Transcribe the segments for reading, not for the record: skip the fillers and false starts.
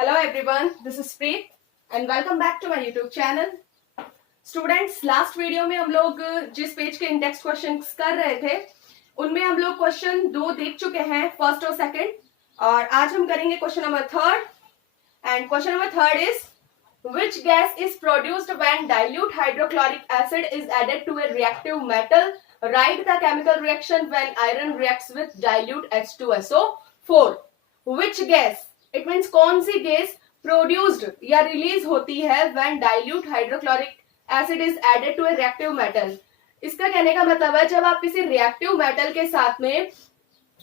Hello everyone, this is Preet and welcome back to my YouTube channel. Students, last video में हम लोग जिस page के index questions कर रहे थे उनमें हम लोग क्वेश्चन 2 देख चुके हैं, फर्स्ट और सेकंड, और आज हम करेंगे question number 3rd. And question number 3rd is which gas is produced when dilute hydrochloric acid is added to a reactive metal? Write the chemical reaction when iron reacts with dilute H2SO4. Which gas? It means कौन सी gas produced या release होती है when dilute hydrochloric acid is added to a reactive metal. इसका कहने का मतलब है जब आप किसी रिएक्टिव मेटल के साथ में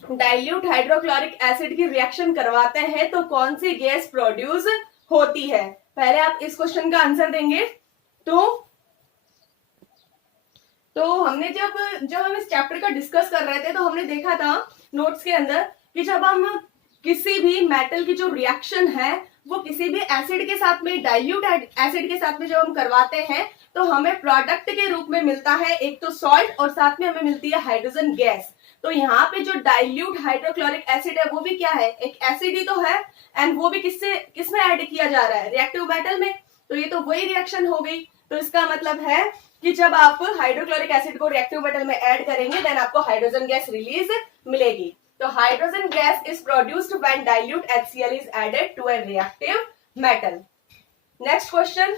डाइल्यूट हाइड्रोक्लोरिक एसिड की रिएक्शन करवाते हैं तो कौन सी गैस प्रोड्यूस होती है. पहले आप इस क्वेश्चन का आंसर देंगे. तो हमने जब हम इस चैप्टर का डिस्कस कर रहे थे तो हमने देखा था नोट्स के अंदर कि जब हम किसी भी मेटल की जो रिएक्शन है वो किसी भी एसिड के साथ में, डाइल्यूट एसिड के साथ में जब हम करवाते हैं तो हमें प्रोडक्ट के रूप में मिलता है एक तो सॉल्ट और साथ में हमें मिलती है हाइड्रोजन गैस. तो यहाँ पे जो डाइल्यूट हाइड्रोक्लोरिक एसिड है वो भी क्या है, एक एसिड ही तो है, एंड वो भी किसमें ऐड किया जा रहा है, रिएक्टिव मेटल में. तो ये तो वही रिएक्शन हो गई. तो इसका मतलब है कि जब आप हाइड्रोक्लोरिक एसिड को रिएक्टिव मेटल में ऐड करेंगे देन आपको हाइड्रोजन गैस रिलीज मिलेगी. तो hydrogen gas is produced when dilute HCl is added to a reactive metal. Next question,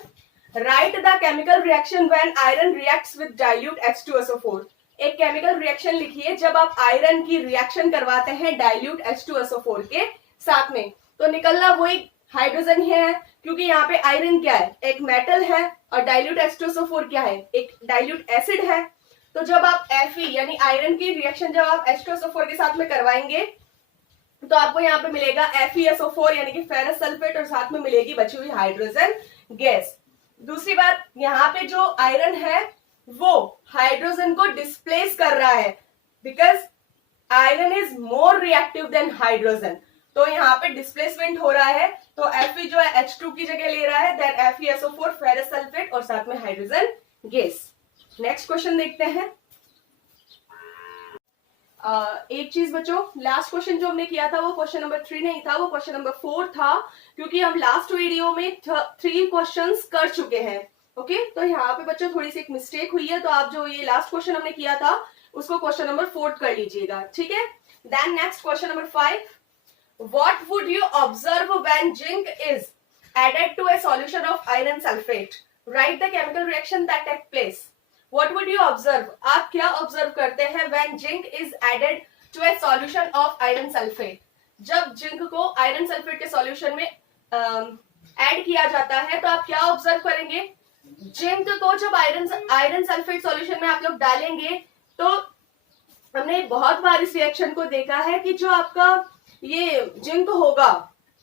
write the chemical reaction when iron reacts with dilute H2SO4. एक chemical reaction लिखिए जब आप iron की reaction करवाते हैं dilute H2SO4 के साथ में. तो निकलना वही हाइड्रोजन ही है क्योंकि यहाँ पे आयरन क्या है, एक मेटल है, और डाइल्यूट H2SO4 क्या है, एक डाइल्यूट एसिड है. तो जब आप Fe यानी आयरन की रिएक्शन जब आप H2SO4 के साथ में करवाएंगे तो आपको यहाँ पे मिलेगा FeSO4 यानी कि फेरस सल्फेट, और साथ में मिलेगी बची हुई हाइड्रोजन गैस. दूसरी बात, यहाँ पे जो आयरन है वो हाइड्रोजन को डिस्प्लेस कर रहा है because iron is more reactive than hydrogen. तो यहाँ पे डिस्प्लेसमेंट हो रहा है. तो Fe जो है H2 की जगह ले रहा है, देन FeSO4 फेरस सल्फेट और साथ में हाइड्रोजन गैस. नेक्स्ट क्वेश्चन देखते हैं. एक चीज बच्चों, लास्ट क्वेश्चन जो हमने किया था वो क्वेश्चन नंबर 3 नहीं था, वो क्वेश्चन नंबर 4 था, क्योंकि हम लास्ट वीडियो में 3 क्वेश्चंस कर चुके हैं. ओके, तो यहाँ पे बच्चों थोड़ी सी एक मिस्टेक हुई है, तो आप जो ये लास्ट क्वेश्चन हमने किया था उसको क्वेश्चन नंबर 4 कर लीजिएगा, ठीक है. Then next question number 5, what would you observe when zinc is added to a solution of iron sulphate? Write the chemical reaction that take place. What would you observe? आप क्या observe करते हैं when zinc is added to a solution of iron sulfate? जब zinc को iron sulphate के solution में add किया जाता है तो आप क्या ऑब्जर्व करेंगे? जिंक को जब आयरन सल्फेट सॉल्यूशन में आप लोग डालेंगे तो हमने बहुत बार इस रिएक्शन को देखा है कि जो आपका ये जिंक होगा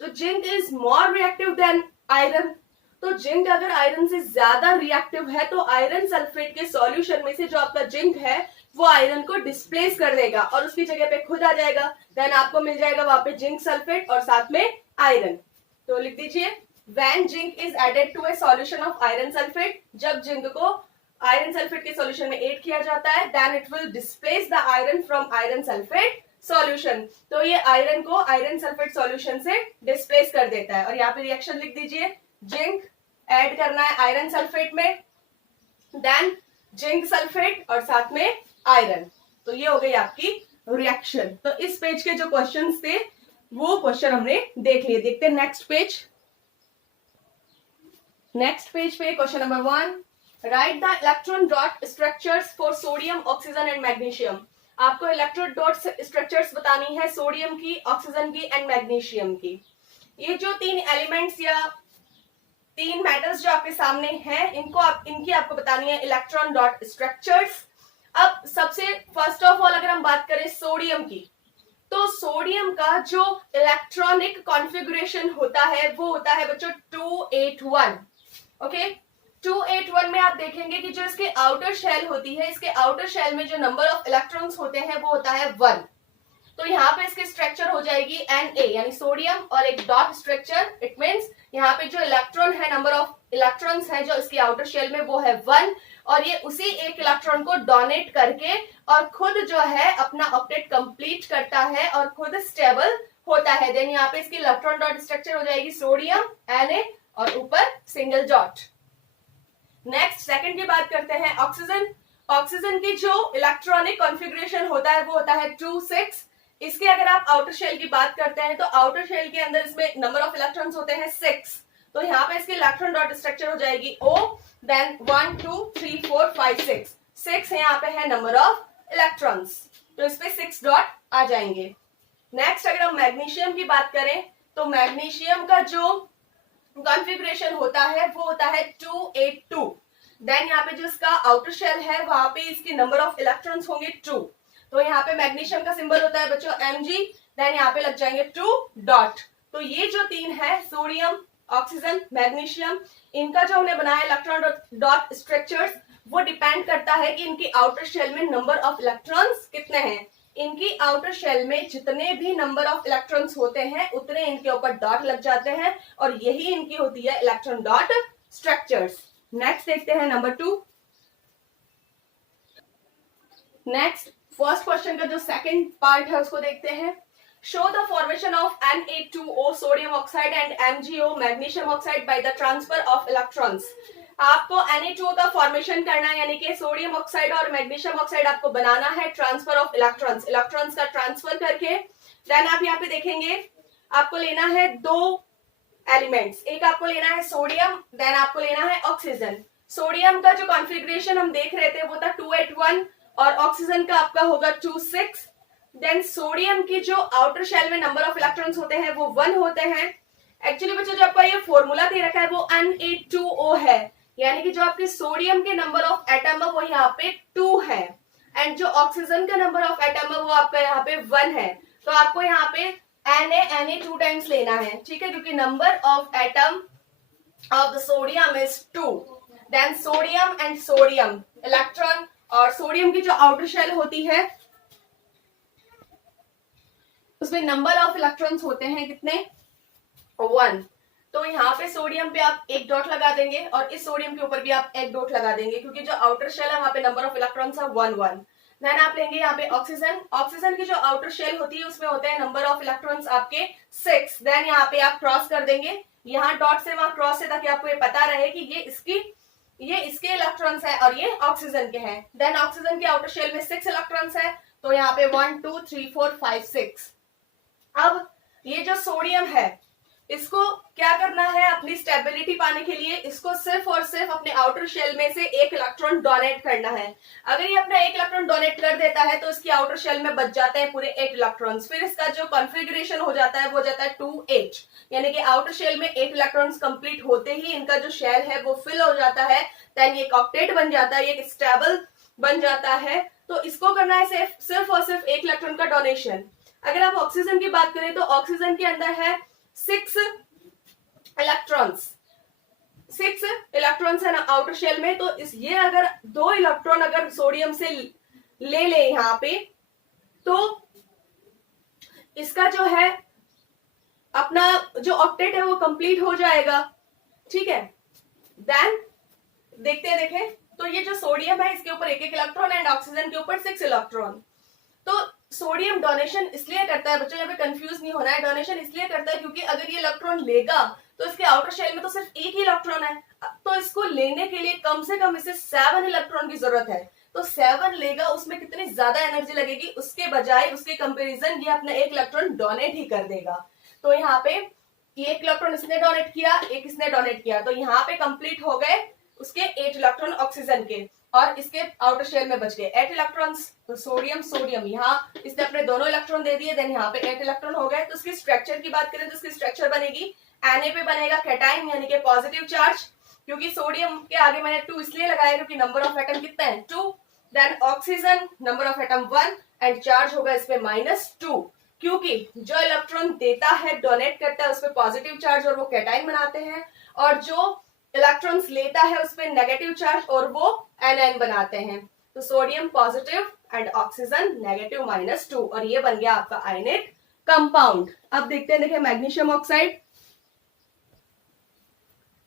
तो zinc is more reactive than iron. तो जिंक अगर आयरन से ज्यादा रिएक्टिव है तो आयरन सल्फेट के सॉल्यूशन में से जो आपका जिंक है वो आयरन को डिस्प्लेस कर देगा और उसकी जगह पे खुद आ जाएगा. देन आपको मिल जाएगा वहां पे जिंक सल्फेट और साथ में आयरन. तो लिख दीजिए, when zinc is added to a solution of iron sulphate, जब जिंक को आयरन सल्फेट के सॉल्यूशन में ऐड किया जाता है then it will displace the iron from iron sulphate solution. तो ये आयरन को आयरन सल्फेट सॉल्यूशन से डिस्प्लेस कर देता है. और यहाँ पे रिएक्शन लिख दीजिए, जिंक ऐड करना है आयरन सल्फेट में, देन जिंक सल्फेट और साथ में आयरन. तो ये हो गई आपकी रिएक्शन. तो इस पेज के जो क्वेश्चंस थे वो क्वेश्चन हमने देख लिए. देखते हैं नेक्स्ट पेज. नेक्स्ट पेज पे question number 1, right the electron dot structures for sodium, oxygen and magnesium. आपको इलेक्ट्रॉन डॉट स्ट्रक्चर्स बतानी है सोडियम की, ऑक्सीजन की एंड मैग्नीशियम की. ये जो 3 एलिमेंट्स या 3 मेटल्स जो आपके सामने हैं इनकी आपको बतानी है इलेक्ट्रॉन डॉट स्ट्रक्चर्स. अब सबसे फर्स्ट ऑफ ऑल अगर हम बात करें सोडियम की, तो सोडियम का जो इलेक्ट्रॉनिक कॉन्फ़िगरेशन होता है वो होता है बच्चों 281. ओके, 281 में आप देखेंगे कि जो इसके आउटर शेल होती है, इसके आउटर शेल में जो नंबर ऑफ इलेक्ट्रॉन्स होते हैं वो होता है 1. तो यहाँ पे इसकी स्ट्रक्चर हो जाएगी Na यानी सोडियम, और एक डॉट स्ट्रक्चर, इट मींस यहाँ पे जो इलेक्ट्रॉन है, नंबर ऑफ इलेक्ट्रॉन्स है जो इसकी आउटर शेल में वो है 1, और ये उसी एक इलेक्ट्रॉन को डोनेट करके और खुद जो है अपना ऑक्टेट कंप्लीट करता है और खुद स्टेबल होता है। देन यहाँ पे इसकी इलेक्ट्रॉन डॉट स्ट्रक्चर हो जाएगी सोडियम Na और ऊपर सिंगल डॉट। नेक्स्ट सेकंड की बात करते हैं ऑक्सीजन। ऑक्सीजन की जो इलेक्ट्रॉनिक कॉन्फ़िगरेशन होता है वो होता है 2-6। इसके अगर आप आउटर शेल की बात करते हैं तो आउटर शेल के अंदर इसमें नंबर ऑफ इलेक्ट्रॉन्स होते हैं 6। तो यहाँ पे इसकी इलेक्ट्रॉन डॉट स्ट्रक्चर हो जाएगी O, देन 1 2 3 4 5 6। 6 यहाँ पे है नंबर ऑफ इलेक्ट्रॉन्स, तो इस पे 6 डॉट आ जाएंगे। नेक्स्ट अगर हम मैग्नीशियम की बात करें तो मैग्नीशियम का जो कॉन्फ़िगरेशन होता है वो होता है 282। देन यहाँ पे जो इसका आउटर शेल है वहां पे इसके नंबर ऑफ इलेक्ट्रॉन्स होंगे 2। तो यहाँ पे मैग्नीशियम का सिंबल होता है बच्चों Mg, देन यहाँ पे लग जाएंगे 2 डॉट। तो ये जो तीन है सोडियम, ऑक्सीजन, मैग्नीशियम, इनका जो हमने बनाया इलेक्ट्रॉन डॉट स्ट्रक्चर्स वो डिपेंड करता है कि इनकी आउटर शेल में नंबर ऑफ इलेक्ट्रॉन्स कितने हैं। इनकी आउटर शेल में जितने भी नंबर ऑफ इलेक्ट्रॉन्स होते हैं उतने इनके ऊपर डॉट लग जाते हैं और यही इनकी होती है इलेक्ट्रॉन डॉट स्ट्रक्चर्स। नेक्स्ट देखते हैं नंबर 2। नेक्स्ट फर्स्ट क्वेश्चन का जो सेकंड पार्ट है उसको देखते हैं। Show the formation of Na2O sodium oxide and MgO magnesium oxide bye the transfer of electrons. आपको Na2O का फॉर्मेशन करना है, यानी कि सोडियम ऑक्साइड और मैग्नीशियम ऑक्साइड आपको बनाना है ट्रांसफर ऑफ इलेक्ट्रॉन्स, इलेक्ट्रॉन्स का ट्रांसफर करके। देन आप यहाँ पे देखेंगे आपको लेना है दो एलिमेंट्स, एक आपको लेना है सोडियम, देन आपको लेना है ऑक्सीजन। सोडियम का जो कॉन्फ़िगरेशन हम देख रहे थे वो था 281 और ऑक्सीजन का आपका होगा 26। देन सोडियम की जो आउटर शेल में नंबर ऑफ इलेक्ट्रॉन्स होते हैं वो 1 होते हैं। एक्चुअली बच्चों जो आपका ये फॉर्मूला दे रखा है वो Na2O है, यानी कि जो आपके सोडियम के नंबर ऑफ एटम है वो यहाँ पे 2 है एंड जो ऑक्सीजन का नंबर ऑफ एटम है वो आपका यहाँ पे 1 है। तो आपको यहाँ पे Na 2 टाइम्स लेना है, ठीक है, क्योंकि number of atom of the sodium is 2। Then sodium and sodium electron, और सोडियम की जो आउटर शेल होती है उसमें नंबर ऑफ इलेक्ट्रॉन्स होते हैं कितने, 1। तो यहाँ पे सोडियम पे आप एक डॉट लगा देंगे और इस सोडियम के ऊपर भी आप एक डॉट लगा देंगे क्योंकि जो आउटर शेल है वहां पे नंबर ऑफ इलेक्ट्रॉन्स है 1 1। देन आप लेंगे यहाँ पे ऑक्सीजन। ऑक्सीजन की जो आउटर शेल होती है उसमें होते हैं नंबर ऑफ इलेक्ट्रॉन्स आपके 6। देन यहाँ पे आप क्रॉस कर देंगे, यहाँ डॉट से वहां क्रॉस से, ताकि आपको ये पता रहे कि ये इसके इलेक्ट्रॉन्स है और ये ऑक्सीजन के हैं। देन ऑक्सीजन की आउटर शेल में 6 इलेक्ट्रॉन्स है, तो यहाँ पे 1 2 3 4 5 6। अब ये जो सोडियम है इसको क्या करना है, अपनी स्टेबिलिटी पाने के लिए इसको सिर्फ और सिर्फ अपने आउटर शेल में से एक इलेक्ट्रॉन डोनेट करना है। अगर ये अपना एक इलेक्ट्रॉन डोनेट कर देता है तो इसकी आउटर शेल में बच जाते हैं पूरे 8 इलेक्ट्रॉन्स। फिर इसका जो कॉन्फ़िगरेशन हो जाता है वो हो जाता है 2H, यानी कि आउटर शेल में 8 इलेक्ट्रॉन्स कंप्लीट होते ही इनका जो शेल है वो फिल हो जाता है। देन ये ऑक्टेट बन जाता है, ये स्टेबल बन जाता है। तो इसको करना है सिर्फ और सिर्फ एक इलेक्ट्रॉन का डोनेशन। अगर आप ऑक्सीजन की बात करें तो ऑक्सीजन के अंदर है 6 इलेक्ट्रॉन्स, 6 इलेक्ट्रॉन्स है ना आउटर शेल में। तो ये अगर 2 इलेक्ट्रॉन अगर सोडियम से ले यहाँ पे तो इसका जो है अपना जो ऑक्टेट है वो कंप्लीट हो जाएगा, ठीक है। देन देखें तो ये जो सोडियम है इसके ऊपर एक इलेक्ट्रॉन एंड ऑक्सीजन के ऊपर 6 इलेक्ट्रॉन। तो सोडियम डोनेशन इसलिए करता है, बच्चों यहाँ पे कंफ्यूज नहीं होना है, डोनेशन इसलिए करता है क्योंकि अगर ये इलेक्ट्रॉन लेगा तो इसके आउटर शेल में तो सिर्फ एक ही इलेक्ट्रॉन है, तो इसको लेने के लिए कम से कम इसे 7 इलेक्ट्रॉन की जरूरत है। तो 7 लेगा, उसमें कितनी ज्यादा एनर्जी लगेगी, उसके बजाय उसके कंपेरिजन ये अपना एक इलेक्ट्रॉन डोनेट ही कर देगा। तो यहाँ पे एक इलेक्ट्रॉन इसने डोनेट किया, एक इसने डोनेट किया, तो यहाँ पे कंप्लीट हो गए उसके 8 इलेक्ट्रॉन ऑक्सीजन के और इसके आउटर शेल में बच गए 8 इलेक्ट्रॉन्स। तो सोडियम यहाँ इसने अपने दोनों इलेक्ट्रॉन दे दिए, देन यहाँ पे 8 इलेक्ट्रॉन हो गए। तो इसकी स्ट्रक्चर की बात करें तो इसकी स्ट्रक्चर बनेगी Na पे बनेगा कैटाइन यानी कि पॉजिटिव चार्ज, क्योंकि सोडियम के आगे मैंने 2 इसलिए लगाया क्योंकि नंबर ऑफ एटम कितना है 2। Then oxygen number of atom 1 and charge होगा इस पे -2, क्योंकि जो इलेक्ट्रॉन देता है डोनेट करता है उस पे पॉजिटिव चार्ज और वो कैटाइन बनाते हैं, और जो इलेक्ट्रॉन्स लेता है उस पे नेगेटिव चार्ज और वो एनायन बनाते हैं। तो sodium positive and oxygen negative -2, और ये बन गया आपका आयनेट कंपाउंड। अब देखते हैं, देखिए magnesium oxide.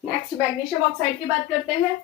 Next magnesium oxide की बात करते हैं।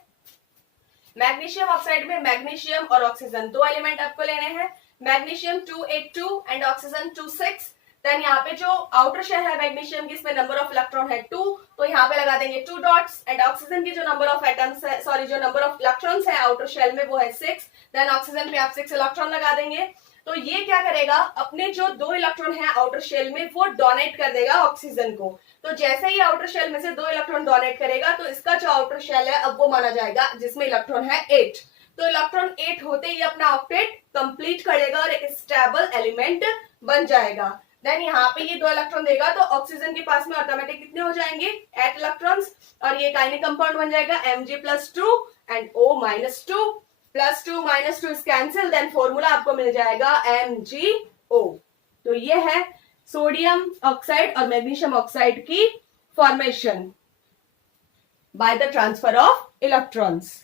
मैग्नीशियम ऑक्साइड में मैग्नीशियम और ऑक्सीजन 2 एलिमेंट आपको लेने हैं। Magnesium 282 and oxygen 26। देन यहाँ पे जो आउटर शेल है मैग्नीशियम की, इसमें नंबर ऑफ इलेक्ट्रॉन है 2, तो यहाँ पे लगा देंगे 2 डॉट्स। एंड ऑक्सीजन की जो नंबर ऑफ एटम्स है, सॉरी जो नंबर ऑफ इलेक्ट्रॉन्स है आउटर शेल में वो है 6, देन ऑक्सीजन पे आप 6 इलेक्ट्रॉन लगा देंगे। तो ये क्या करेगा, अपने जो 2 इलेक्ट्रॉन है आउटर शेल में वो डोनेट कर देगा ऑक्सीजन को। तो जैसे ही आउटर शेल में से 2 इलेक्ट्रॉन डोनेट करेगा तो इसका जो आउटर शेल है अब वो माना जाएगा जिसमें इलेक्ट्रॉन है 8। तो इलेक्ट्रॉन 8 होते ही अपना ऑक्टेट कंप्लीट करेगा और एक स्टेबल एलिमेंट बन जाएगा। देन यहाँ पे ये 2 इलेक्ट्रॉन देगा तो ऑक्सीजन के पास में ऑटोमेटिक कितने हो जाएंगे, 8 इलेक्ट्रॉन्स, और ये काइनेटिक कंपाउंड बन जाएगा Mg+2 and O-2 +2 -2 is cancel, then formula आपको मिल जाएगा MgO। तो ये है सोडियम ऑक्साइड और मैग्नीशियम ऑक्साइड की formation by the transfer of electrons.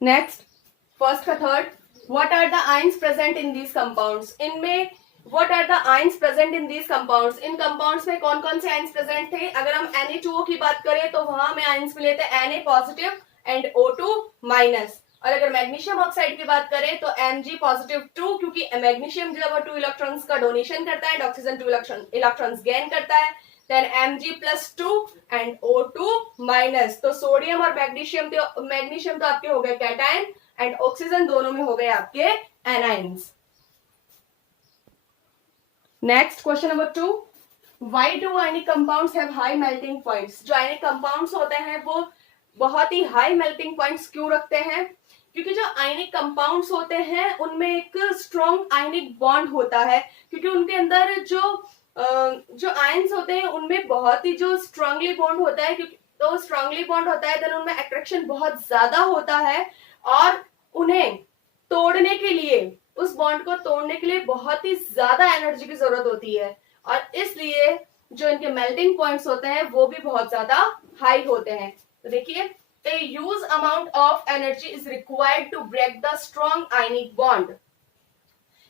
Next, first का third, what are the ions present in these compounds. इनमें what are the ions present in these compounds, इन कंपाउंड्स में कौन कौन से आयंस प्रेजेंट थे। अगर हम Na2O की बात करें तो वहां हमें आयंस मिले थे Na पॉजिटिव एंड O2-, और अगर मैग्नीशियम ऑक्साइड की बात करें तो Mg+2, क्योंकि मैग्नीशियम जब वो 2 इलेक्ट्रॉन्स का डोनेशन करता है, ऑक्सीजन 2 इलेक्ट्रॉन्स गेन करता है, देन Mg+2 एंड O2-। तो सोडियम और मैग्नीशियम तो आपके हो गए कैटायन एंड ऑक्सीजन दोनों में हो गए आपके anions. Next question number 2, why do ionic compounds have high melting points. जो आयनिक कंपाउंड्स होते हैं वो बहुत ही हाई मेल्टिंग पॉइंट्स क्यों रखते हैं, क्योंकि जो आयनिक कंपाउंड्स होते हैं उनमें एक स्ट्रॉन्ग आयनिक बॉन्ड होता है, क्योंकि उनके अंदर जो आयंस होते हैं उनमें बहुत ही जो स्ट्रांगली बॉन्ड होता है, क्योंकि तो स्ट्रांगली बॉन्ड होता है देन उनमें अट्रैक्शन बहुत ज्यादा होता है और उन्हें तोड़ने के लिए, उस बॉन्ड को तोड़ने के लिए बहुत ही ज्यादा एनर्जी की जरूरत होती है, और इसलिए जो इनके मेल्टिंग पॉइंट्स होते हैं वो भी बहुत ज्यादा हाई होते हैं। तो देखिए, a huge amount of energy is required to break the strong ionic bond।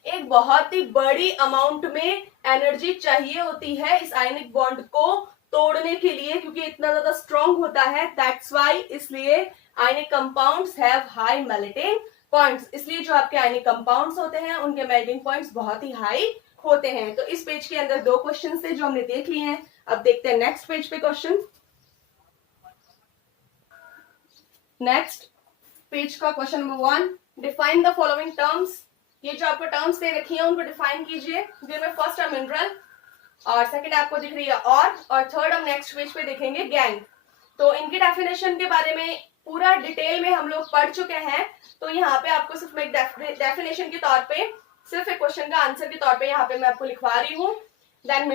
एक बहुत ही बड़ी अमाउंट में एनर्जी चाहिए होती है इस आयनिक बॉन्ड को तोड़ने के लिए, क्योंकि इतना ज्यादा स्ट्रॉन्ग होता है। दैट्स वाई, इसलिए ionic compounds have high melting points. इसलिए जो आपके आयनिक कंपाउंड्स होते हैं उनके मेल्टिंग पॉइंट्स बहुत ही हाई होते हैं। तो इस पेज के अंदर 2 क्वेश्चन थे जो हमने देख लिए हैं। अब देखते हैं नेक्स्ट पेज पे क्वेश्चन। नेक्स्ट पेज का question number 1, define the following terms. ये जो आपको टर्म्स दे रखी है उनको डिफाइन कीजिए। जिनमें फर्स्ट है मिनरल, और सेकंड आपको दिख रही है और थर्ड हम नेक्स्ट पेज पे देखेंगे गैंग। तो इनकी डेफिनेशन के बारे में पूरा डिटेल में हम लोग पढ़ चुके हैं। तो यहाँ पे आपको सिर्फ एक डेफिनेशन के तौर पे, सिर्फ एक क्वेश्चन का आंसर के तौर पे यहाँ पे मैं आपको लिखवा रही हूँ। देन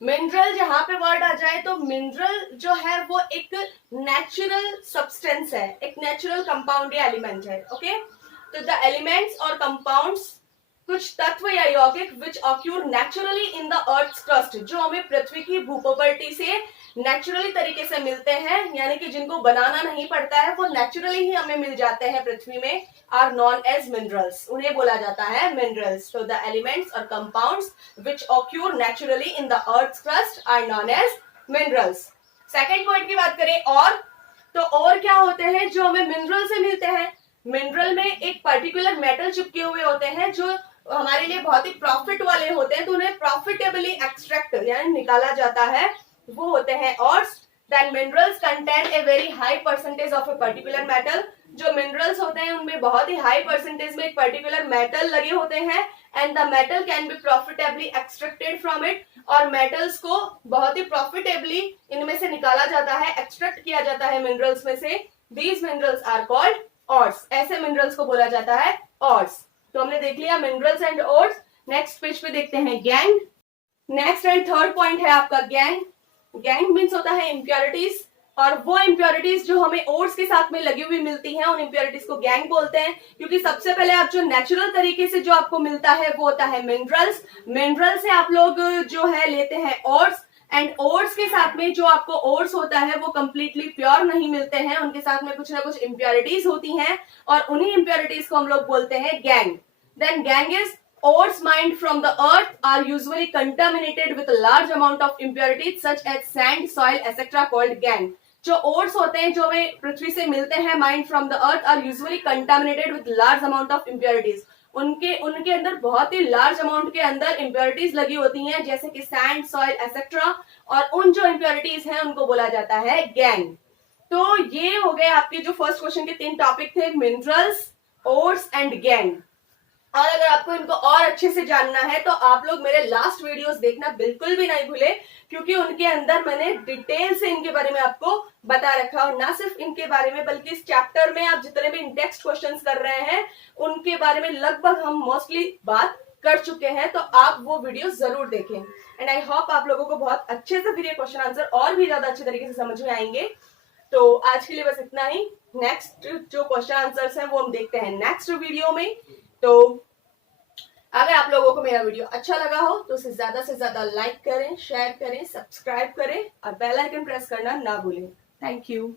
मिनरल जहां पे वर्ड आ जाए तो मिनरल जो है वो एक नेचुरल सब्सटेंस है, एक नेचुरल कंपाउंड या एलिमेंट है। ओके, तो द एलिमेंट्स और कंपाउंड्स, कुछ तत्व या यौगिक which occur naturally in the earth crust, जो हमें पृथ्वी की भूप्रकृति से नेचुरली तरीके से मिलते हैं, यानी कि जिनको बनाना नहीं पड़ता है, वो नेचुरली ही हमें मिल जाते हैं पृथ्वी में, आर नॉन एज मिनरल्स, उन्हें बोला जाता है मिनरल्स। तो द एलिमेंट्स और compounds which occur naturally in the earth crust are known as minerals. Second point की बात करें और क्या होते हैं जो हमें मिनरल से मिलते हैं। मिनरल में एक पर्टिकुलर मेटल चिपके हुए होते हैं जो हमारे लिए बहुत ही प्रॉफिट वाले होते हैं, तो उन्हें प्रॉफिटेबली एक्सट्रैक्ट यानी निकाला जाता है, वो होते हैं ores. Then minerals contain a very high percentage of a particular metal. जो मिनरल्स होते हैं उनमें बहुत ही हाई परसेंटेज में एक पर्टिकुलर मेटल लगे होते हैं, and the metal can be profitably extracted from it, और मेटल्स को बहुत ही प्रॉफिटेबली इनमें से निकाला जाता है, एक्सट्रैक्ट किया जाता है मिनरल्स में से। दीज मिनरल्स आर कॉल्ड ऑर्स, ऐसे मिनरल्स को बोला जाता है ऑर्स। तो हमने देख लिया मिनरल्स एंड ऑर्स। नेक्स्ट पेज पे देखते हैं gang. Next and third point है आपका गैंग। गैंग मीन्स होता है इम्प्योरिटीज, और वो इम्प्योरिटीज जो हमें ओर्स के साथ में लगी हुई मिलती हैं उन इम्प्योरिटीज को गैंग बोलते हैं। क्योंकि सबसे पहले आप जो नेचुरल तरीके से जो आपको मिलता है वो होता है मिनरल्स। मिनरल से आप लोग जो है लेते हैं ओर्स, एंड ओर्स के साथ में जो आपको ओर्स होता है वो कंप्लीटली प्योर नहीं मिलते हैं, उनके साथ में कुछ ना कुछ इम्प्योरिटीज होती हैं, और उन्हीं इम्प्योरिटीज को हम लोग बोलते हैं gangue. Then gangue is ores mined from the earth are usually contaminated with a large amount of impurities such as sand, soil, etc. called gang। जो ores होते हैं जो हमें पृथ्वी से मिलते हैं mined from the earth are usually contaminated with large amount of impurities। उनके उनके अंदर बहुत ही लार्ज अमाउंट के अंदर इम्प्योरिटीज लगी होती हैं, जैसे कि सैंड, सॉइल एक्सेट्रा, और उन जो इम्प्योरिटीज हैं उनको बोला जाता है गैंग। तो ये हो गए आपके जो फर्स्ट क्वेश्चन के 3 टॉपिक थे, मिनरल्स, ओर्स एंड गैंग। और अगर आपको इनको और अच्छे से जानना है तो आप लोग मेरे लास्ट वीडियोस देखना बिल्कुल भी नहीं भूले, क्योंकि उनके अंदर मैंने डिटेल से इनके बारे में आपको बता रखा, और ना सिर्फ इनके बारे में बल्कि इस चैप्टर में आप जितने भी टेक्स्ट क्वेश्चंस कर रहे हैं उनके बारे में लगभग हम मोस्टली बात कर चुके हैं। तो आप वो वीडियो जरूर देखें, एंड आई होप आप लोगों को बहुत अच्छे से फिर ये क्वेश्चन आंसर और भी ज्यादा अच्छे तरीके से समझ में आएंगे। तो आज के लिए बस इतना ही। नेक्स्ट जो क्वेश्चन आंसर्स हैं वो हम देखते हैं नेक्स्ट वीडियो में। तो अगर आप लोगों को मेरा वीडियो अच्छा लगा हो तो उसे ज्यादा से ज्यादा लाइक करें, शेयर करें, सब्सक्राइब करें और बेल आइकन प्रेस करना ना भूलें। Thank you.